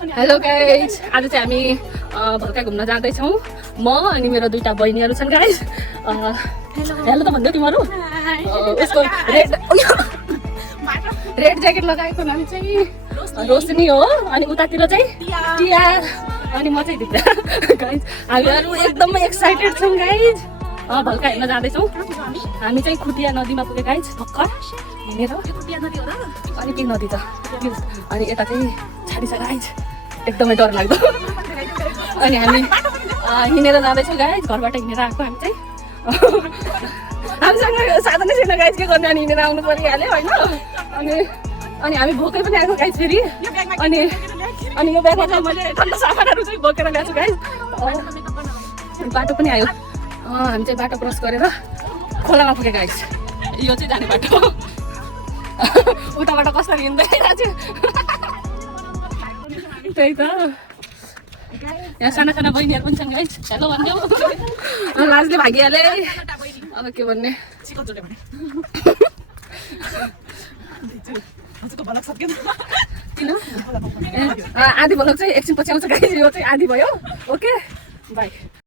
Hello guys, आज चाहिँ हामी भल्का घुम्न जाँदैछौँ। म अनि मेरो दुईटा बहिनीहरू छन् गाइज। हेलो त भन्दै तिमीहरू। यसको रेड ज्याकेट लगाएको नाम चाहिँ रोशनी हो अनि उतातिर चाहिँ टिया अनि म चाहिँ दिव्या। गाइज हामीहरू एकदमै एक्साइटेड छौँ गाइज। भल्का हेर्न जाँदैछौँ। हामी चाहिँ खुटिया नदीमा पुगे गाइज भर्खर हिँडेर। अनि के नदी त अनि यता चाहिँ छाडी छ गाइज, एकदमै डर लाग्दो। अनि हामी हिँडेर जाँदैछौँ गाइज, घरबाट हिँडेर आएको हामी चाहिँ। हामीसँग साधनै छैन गाइज, के गर्ने, अनि हिँडेर आउनु परिहाल्यो होइन। अनि हामी भोकै पनि आएको गाइज फेरि। अनि यो ब्यागमा चाहिँ मैले ठन्डा सामानहरू चाहिँ बोकेर गएको छु गाइज। बाटो पनि आयो, हामी चाहिँ बाटो क्रस गरेर खोलामा पुगे गाइज। यो चाहिँ जाने बाटो। उताबाट कसरी हिँड्दै जान्छु त्यही त। यहाँ साना साना बहिनीहरू पनि छन् गाइज। हेलो भन्देऊ, लाजले भागिहाले। अब के भन्ने, आधी भ्लग चाहिँ एकछिन पछि आउँछ गाइज। यो चाहिँ आधी भयो। Okay by.